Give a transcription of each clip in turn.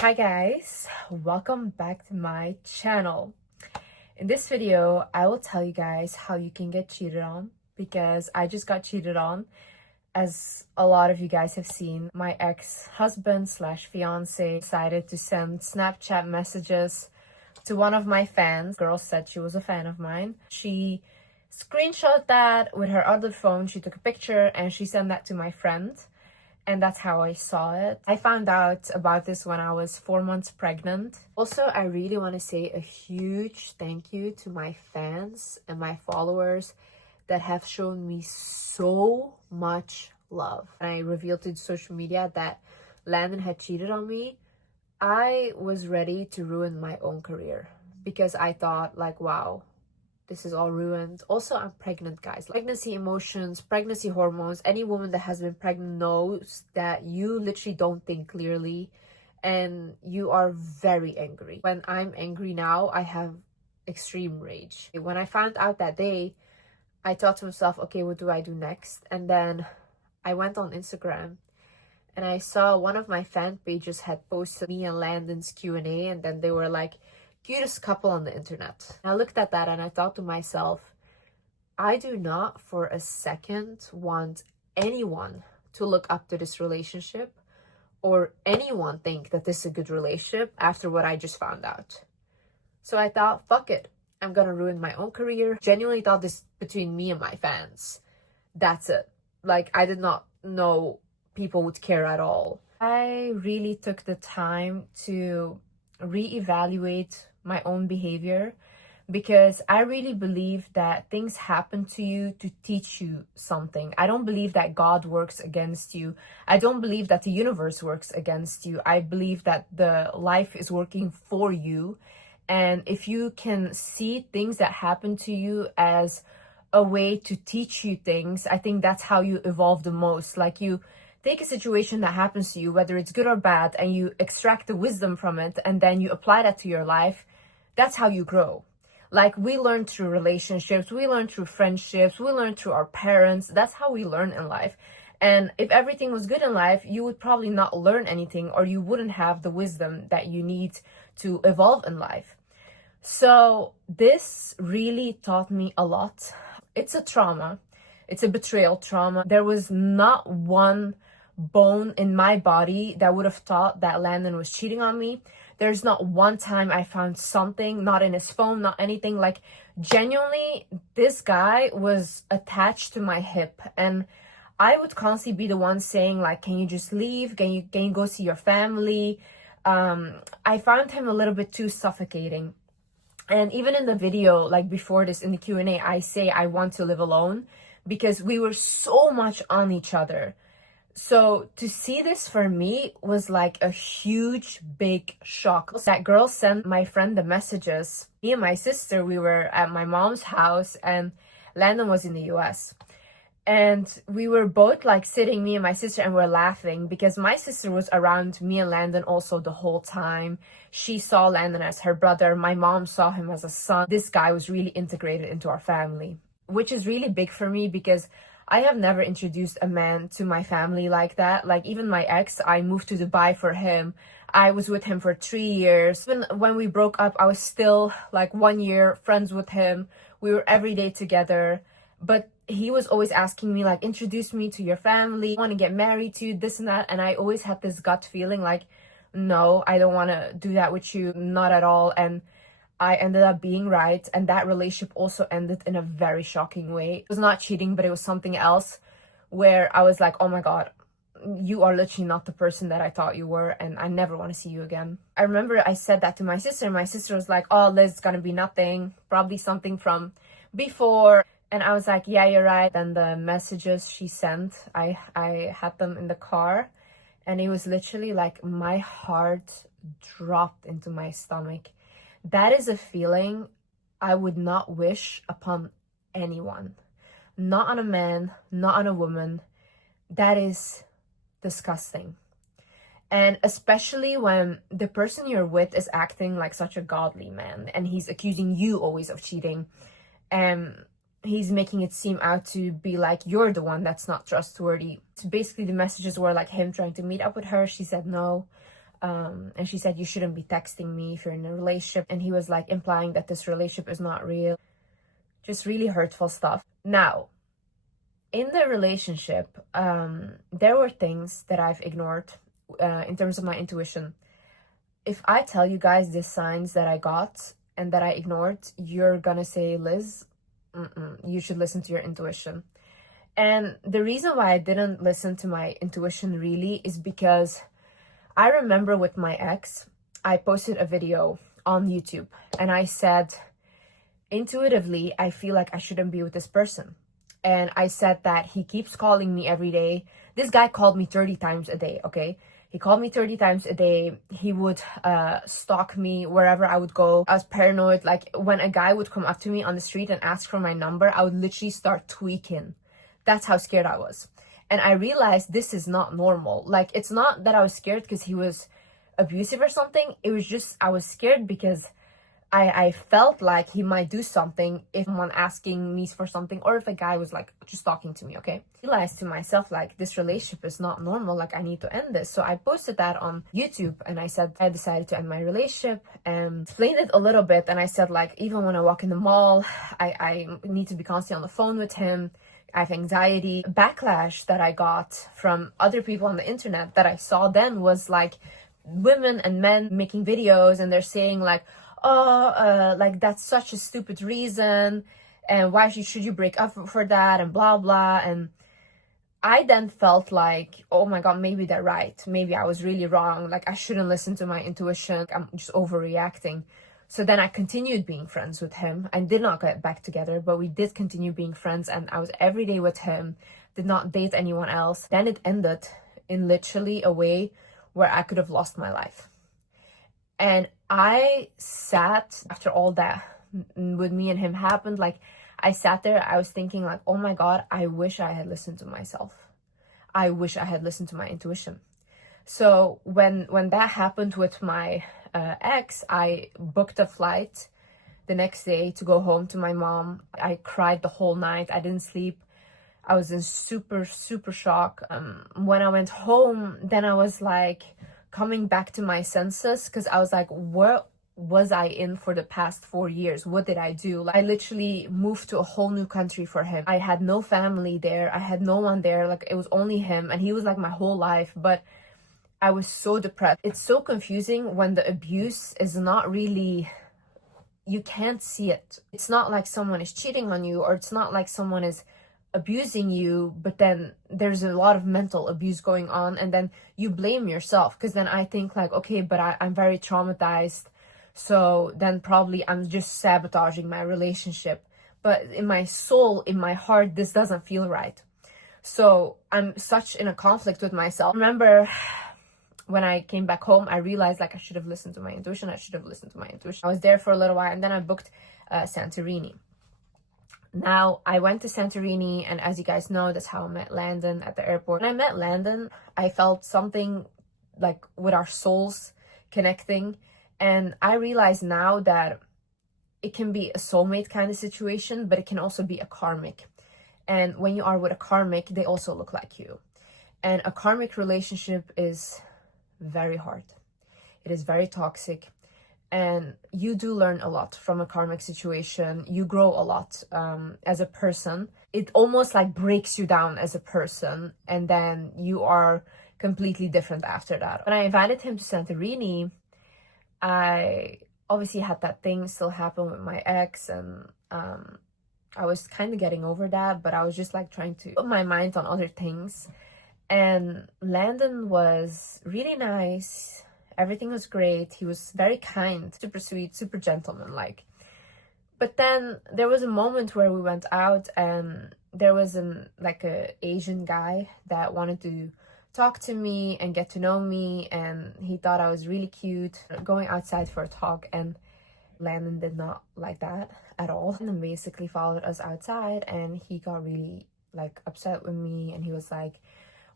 Hi guys, welcome back to my channel. In this video, I will tell you guys how you can get cheated on, because I just got cheated on. As a lot of you guys have seen, my ex-husband slash fiance decided to send Snapchat messages to one of my fans. The girl said she was a fan of mine. She screenshot that with her other phone. She took a picture and she sent that to my friend. And that's how I saw it. I found out about this when I was 4 months pregnant. Also, I really want to say a huge thank you to my fans and my followers that have shown me so much love. When I revealed to social media that Landon had cheated on me, I was ready to ruin my own career, because I thought like, wow, this is all ruined. Also, I'm pregnant, guys. Pregnancy emotions, pregnancy hormones. Any woman that has been pregnant knows that you literally don't think clearly and you are very angry. When I'm angry now, I have extreme rage. When I found out that day, I thought to myself, okay, what do I do next? And then I went on Instagram and I saw one of my fan pages had posted me and Landon's Q&A, and then they were like, cutest couple on the internet. I looked at that and I thought to myself, I do not for a second want anyone to look up to this relationship or anyone think that this is a good relationship after what I just found out. So I thought, fuck it, I'm gonna ruin my own career. Genuinely thought this between me and my fans. That's it. Like, I did not know people would care at all. I really took the time to reevaluate my own behavior, because I really believe that things happen to you to teach you something. I don't believe that God works against you. I don't believe that the universe works against you. I believe that the life is working for you. And if you can see things that happen to you as a way to teach you things, I think that's how you evolve the most. Like, you take a situation that happens to you, whether it's good or bad, and you extract the wisdom from it, and then you apply that to your life. That's how you grow. Like, we learn through relationships, we learn through friendships, we learn through our parents. That's how we learn in life. And if everything was good in life, you would probably not learn anything, or you wouldn't have the wisdom that you need to evolve in life. So this really taught me a lot. It's a trauma. It's a betrayal trauma. There was not one bone in my body that would have thought that Landon was cheating on me. There's not one time I found something, not in his phone, not anything. Like, genuinely, this guy was attached to my hip, and I would constantly be the one saying like, can you just leave? Can you go see your family? I found him a little bit too suffocating. And even in the video, like before this, in the Q&A, I say I want to live alone, because we were so much on each other. So to see this for me was like a huge, big shock. That girl sent my friend the messages. Me and my sister, we were at my mom's house, and Landon was in the US. And we were both like sitting, me and my sister, and we're laughing because my sister was around me and Landon also the whole time. She saw Landon as her brother. My mom saw him as a son. This guy was really integrated into our family, which is really big for me, because I have never introduced a man to my family like that. Like, even my ex, I moved to Dubai for him. I was with him for 3 years. Even when we broke up, I was still like 1 year friends with him. We were every day together. But he was always asking me like, introduce me to your family. I want to get married to you, this and that. And I always had this gut feeling like, no, I don't want to do that with you. Not at all. And I ended up being right, and that relationship also ended in a very shocking way. It was not cheating, but it was something else, where I was like, oh my God, you are literally not the person that I thought you were, and I never want to see you again. I remember I said that to my sister, and my sister was like, oh, Liz, it's gonna be nothing, probably something from before. And I was like, yeah, you're right. Then the messages she sent, I had them in the car, and it was literally like my heart dropped into my stomach. That is a feeling I would not wish upon anyone. Not on a man, not on a woman. That is disgusting. And especially when the person you're with is acting like such a godly man, and he's accusing you always of cheating. And he's making it seem out to be like you're the one that's not trustworthy. So basically the messages were like him trying to meet up with her. She said no. and she said, you shouldn't be texting me if you're in a relationship. And he was like implying that this relationship is not real. Just really hurtful stuff. Now, in the relationship, there were things that I've ignored in terms of my intuition. If I tell you guys the signs that I got and that I ignored, you're gonna say, Liz, you should listen to your intuition. And the reason why I didn't listen to my intuition really is because I remember with my ex, I posted a video on YouTube and I said, intuitively, I feel like I shouldn't be with this person. And I said that he keeps calling me every day. This guy called me 30 times a day, okay? He called me 30 times a day. He would stalk me wherever I would go. I was paranoid. Like, when a guy would come up to me on the street and ask for my number, I would literally start tweaking. That's how scared I was. And I realized this is not normal. Like, it's not that I was scared because he was abusive or something. It was just, I was scared because I felt like he might do something if someone asking me for something, or if a guy was like just talking to me, okay? I realized to myself, like, this relationship is not normal, like I need to end this. So I posted that on YouTube and I said I decided to end my relationship and explained it a little bit. And I said, like, even when I walk in the mall, I need to be constantly on the phone with him. I have anxiety. Backlash that I got from other people on the internet that I saw then was like women and men making videos and they're saying like, oh, like that's such a stupid reason and why should you break up for that and blah blah. And I then felt like, oh my god, maybe they're right, maybe I was really wrong, like I shouldn't listen to my intuition, I'm just overreacting. So then I continued being friends with him. I did not get back together, but we did continue being friends and I was every day with him, did not date anyone else. Then it ended in literally a way where I could have lost my life. And I sat, after all that with me and him happened, like I sat there, I was thinking like, oh my god, I wish I had listened to myself. I wish I had listened to my intuition. So when that happened with my ex, I booked a flight the next day to go home to my mom. I cried the whole night. I didn't sleep. I was in super shock. When I went home, then I was like coming back to my senses because I was like, what was I in for the past 4 years? What did I do? Like, I literally moved to a whole new country for him. I had no family there. I had no one there. Like, it was only him and he was like my whole life. But I was so depressed. It's so confusing when the abuse is not really, you can't see it. It's not like someone is cheating on you or it's not like someone is abusing you, but then there's a lot of mental abuse going on and then you blame yourself. Because then I think like, okay, but I'm very traumatized. So then probably I'm just sabotaging my relationship. But in my soul, in my heart, this doesn't feel right. So I'm such in a conflict with myself. Remember, when I came back home, I realized like I should have listened to my intuition. I was there for a little while and then I booked Santorini. Now, I went to Santorini and as you guys know, that's how I met Landon at the airport. When I met Landon, I felt something like with our souls connecting. And I realize now that it can be a soulmate kind of situation, but it can also be a karmic. And when you are with a karmic, they also look like you. And a karmic relationship is very hard. It is very toxic. And you do learn a lot from a karmic situation. You grow a lot as a person. It almost like breaks you down as a person. And then you are completely different after that. When I invited him to Santorini, I obviously had that thing still happen with my ex. And I was kind of getting over that. But I was just like trying to put my mind on other things. And Landon was really nice. Everything was great. He was very kind, super sweet, super gentleman-like. But then there was a moment where we went out and there was a Asian guy that wanted to talk to me and get to know me, and he thought I was really cute. Going outside for a talk, and Landon did not like that at all. And then basically followed us outside and he got really like upset with me and he was like,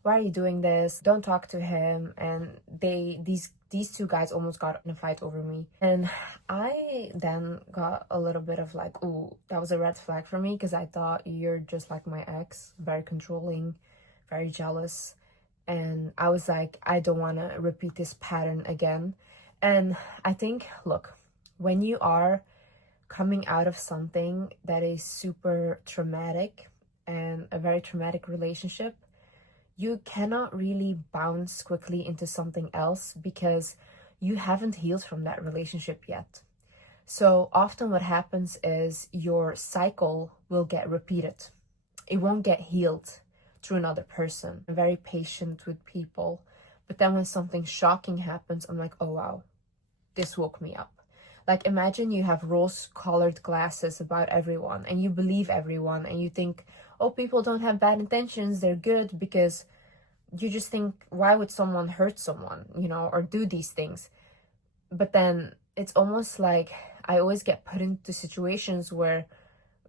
why are you doing this? Don't talk to him. And these two guys almost got in a fight over me. And I then got a little bit of like, ooh, that was a red flag for me because I thought you're just like my ex, very controlling, very jealous. And I was like, I don't want to repeat this pattern again. And I think, look, when you are coming out of something that is super traumatic and a very traumatic relationship, you cannot really bounce quickly into something else because you haven't healed from that relationship yet. So often what happens is your cycle will get repeated. It won't get healed through another person. I'm very patient with people. But then when something shocking happens, I'm like, oh wow, this woke me up. Like imagine you have rose-colored glasses about everyone and you believe everyone and you think, oh, people don't have bad intentions, they're good, because you just think, why would someone hurt someone, or do these things? But then it's almost like I always get put into situations where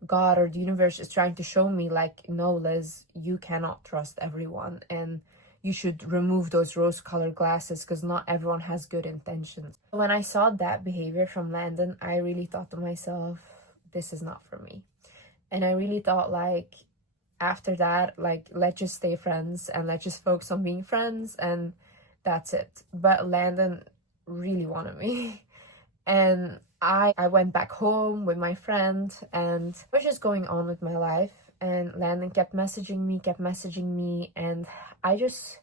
God or the universe is trying to show me like, no, Liz, you cannot trust everyone and you should remove those rose-colored glasses because not everyone has good intentions. When I saw that behavior from Landon, I really thought to myself, this is not for me. And I really thought like, after that, like, let's just stay friends and let's just focus on being friends and that's it. But Landon really wanted me. And I went back home with my friend and I was just going on with my life. And Landon kept messaging me, and I just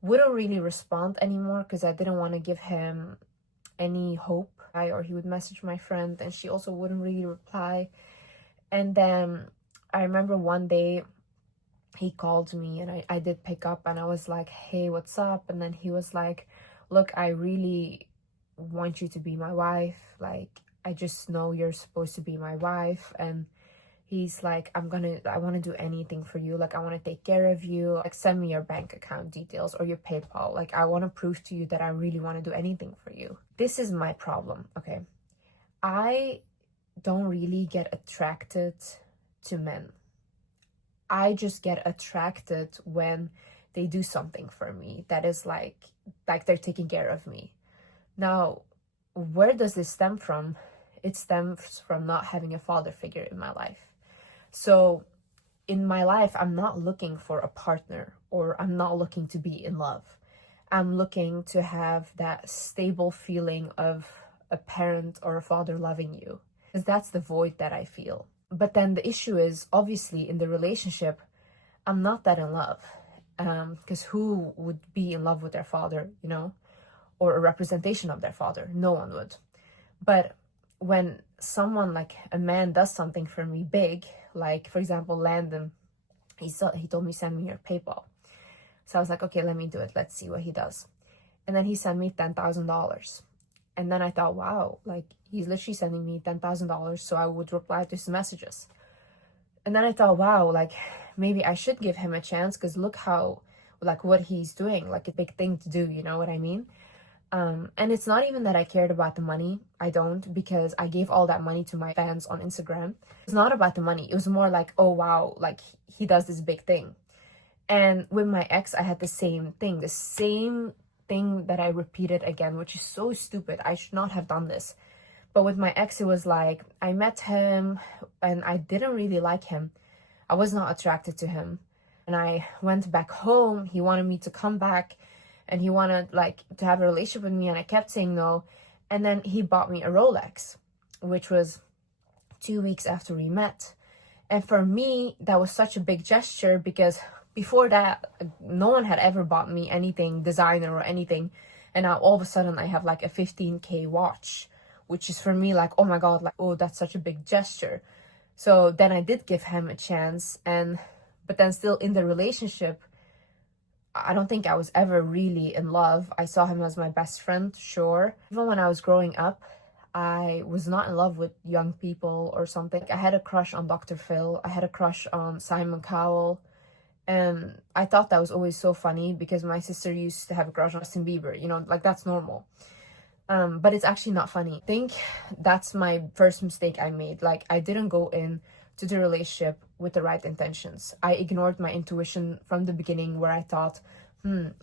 wouldn't really respond anymore because I didn't want to give him any hope. Or he would message my friend and she also wouldn't really reply. And then I remember one day he called me and I did pick up and I was like, hey, what's up? And then he was like, look, I really want you to be my wife. Like, I just know you're supposed to be my wife. And he's like, I want to do anything for you. Like, I want to take care of you. Like, send me your bank account details or your PayPal. Like, I want to prove to you that I really want to do anything for you. This is my problem, okay? I don't really get attracted to men. I just get attracted when they do something for me that is like they're taking care of me. Now, where does this stem from? It stems from not having a father figure in my life. So in my life, I'm not looking for a partner or I'm not looking to be in love. I'm looking to have that stable feeling of a parent or a father loving you, because that's the void that I feel. But then the issue is, obviously, in the relationship, I'm not that in love. Because who would be in love with their father, or a representation of their father? No one would. But when someone, like a man, does something for me big, like, for example, Landon, he told me, send me your PayPal. So I was like, okay, let me do it. Let's see what he does. And then he sent me $10,000. And then I thought, wow, like, he's literally sending me $10,000 so I would reply to his messages. And then I thought, wow, like, maybe I should give him a chance because look how, like, what he's doing, like a big thing to do, you know what I mean? And it's not even that I cared about the money. I don't, because I gave all that money to my fans on Instagram. It's not about the money. It was more like, oh, wow, like, he does this big thing. And with my ex, I had the same thing that I repeated again, which is so stupid. I should not have done this. But with my ex, it was like, I met him and I didn't really like him. I was not attracted to him. And I went back home. He wanted me to come back and he wanted, like, to have a relationship with me, and I kept saying no. And then he bought me a Rolex, which was 2 weeks after we met. And for me, that was such a big gesture because before that, no one had ever bought me anything designer or anything. And now all of a sudden I have like a 15K watch, which is for me like, oh my God, like, oh, that's such a big gesture. So then I did give him a chance. But then still in the relationship, I don't think I was ever really in love. I saw him as my best friend, sure. Even when I was growing up, I was not in love with young people or something. I had a crush on Dr. Phil. I had a crush on Simon Cowell. And I thought that was always so funny because my sister used to have a crush on Justin Bieber, like, that's normal. But it's actually not funny. I think that's my first mistake I made. Like, I didn't go in to the relationship with the right intentions. I ignored my intuition from the beginning, where I thought,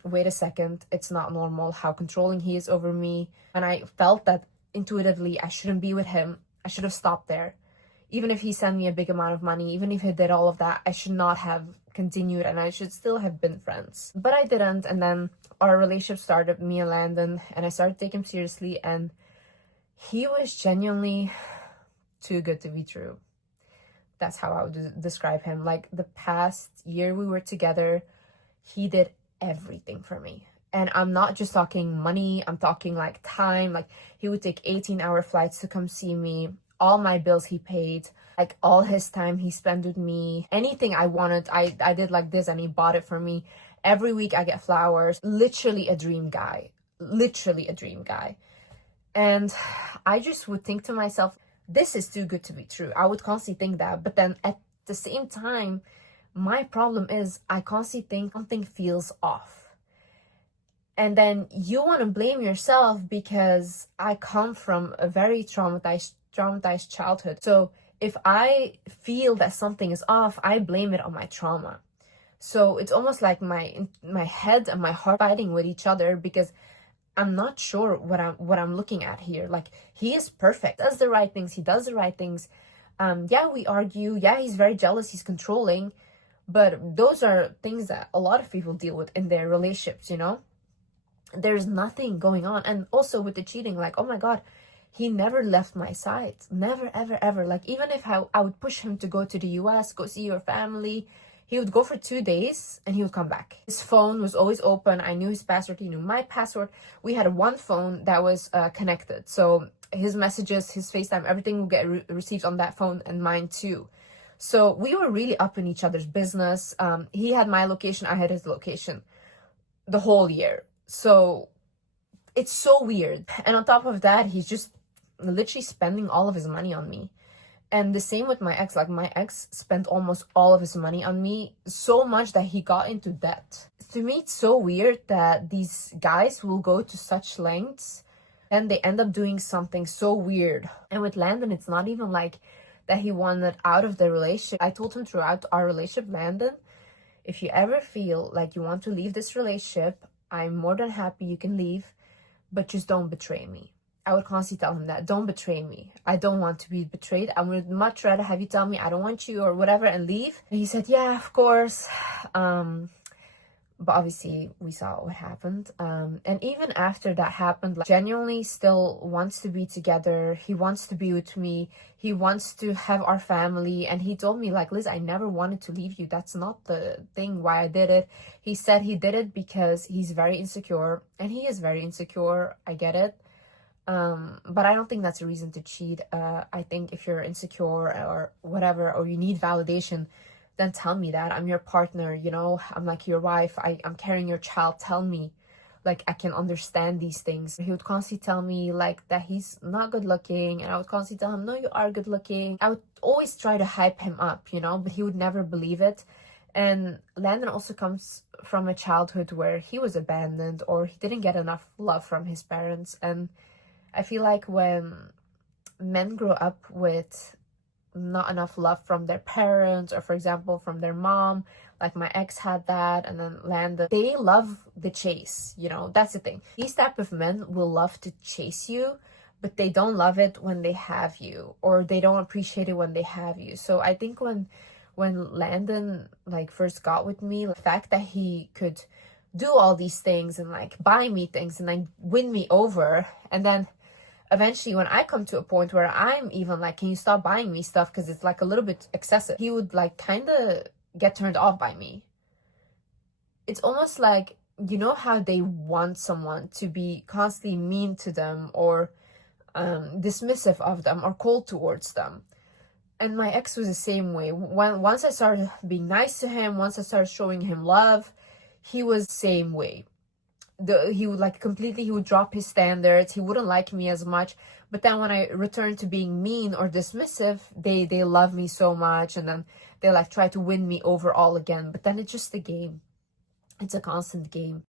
wait a second, it's not normal how controlling he is over me. And I felt that intuitively I shouldn't be with him. I should have stopped there. Even if he sent me a big amount of money, even if he did all of that, I should not have continued and I should still have been friends. But I didn't, and then our relationship started, me and Landon, and I started taking him seriously, and he was genuinely too good to be true. That's how I would describe him. Like, the past year we were together, he did everything for me. And I'm not just talking money, I'm talking like time. Like, he would take 18-hour flights to come see me. All my bills he paid. Like, all his time he spent with me. Anything I wanted, I did like this, and he bought it for me. Every week I get flowers. Literally a dream guy. Literally a dream guy. And I just would think to myself, this is too good to be true. I would constantly think that. But then at the same time, my problem is I constantly think something feels off. And then you want to blame yourself, because I come from a very traumatized childhood. So if I feel that something is off, I blame it on my trauma. So it's almost like my head and my heart fighting with each other, because I'm not sure what I'm looking at here. Like, he is perfect, does the right things, he does the right things. Yeah, we argue. Yeah, he's very jealous, he's controlling. But those are things that a lot of people deal with in their relationships, you know? There's nothing going on. And also with the cheating, like, oh my God, he never left my side. Never, ever, ever. Like, even if I would push him to go to the US, go see your family, he would go for 2 days and he would come back. His phone was always open. I knew his password. He knew my password. We had one phone that was connected. So his messages, his FaceTime, everything would get received on that phone, and mine too. So we were really up in each other's business. He had my location. I had his location the whole year. So it's so weird. And on top of that, he's just literally spending all of his money on me. And the same with my ex. Like, my ex spent almost all of his money on me, so much that he got into debt. To me, it's so weird that these guys will go to such lengths and they end up doing something so weird. And with Landon, it's not even like that he wanted out of the relationship. I told him throughout our relationship, Landon, if you ever feel like you want to leave this relationship, I'm more than happy you can leave, but just don't betray me. I would constantly tell him that. Don't betray me. I don't want to be betrayed. I would much rather have you tell me I don't want you or whatever and leave. And he said, yeah, of course. But obviously we saw what happened. And even after that happened, like, genuinely still wants to be together. He wants to be with me. He wants to have our family. And he told me, like, Liz, I never wanted to leave you. That's not the thing why I did it. He said he did it because he's very insecure. And he is very insecure. I get it. But I don't think that's a reason to cheat. I think if you're insecure or whatever, or you need validation, then tell me that. I'm your partner, you know, I'm like your wife, I'm carrying your child. Tell me, like, I can understand these things. He would constantly tell me, like, that he's not good looking, and I would constantly tell him, no, you are good looking. I would always try to hype him up, you know, but he would never believe it. And Landon also comes from a childhood where he was abandoned, or he didn't get enough love from his parents. And I feel like when men grow up with not enough love from their parents, or for example from their mom, like my ex had that, and then Landon, they love the chase, you know. That's the thing. These type of men will love to chase you, but they don't love it when they have you, or they don't appreciate it when they have you. So I think when Landon, like, first got with me, the fact that he could do all these things and, like, buy me things and then win me over, and then eventually when I come to a point where I'm even like, can you stop buying me stuff because it's like a little bit excessive, he would, like, kind of get turned off by me. It's almost like, you know how they want someone to be constantly mean to them, or dismissive of them, or cold towards them. And my ex was the same way. Once I started being nice to him, once I started showing him love, he was the same way. He would, like, completely, he would drop his standards. He wouldn't like me as much. But then when I returned to being mean or dismissive, they love me so much, and then they, like, try to win me over all again. But then it's just a game. It's a constant game.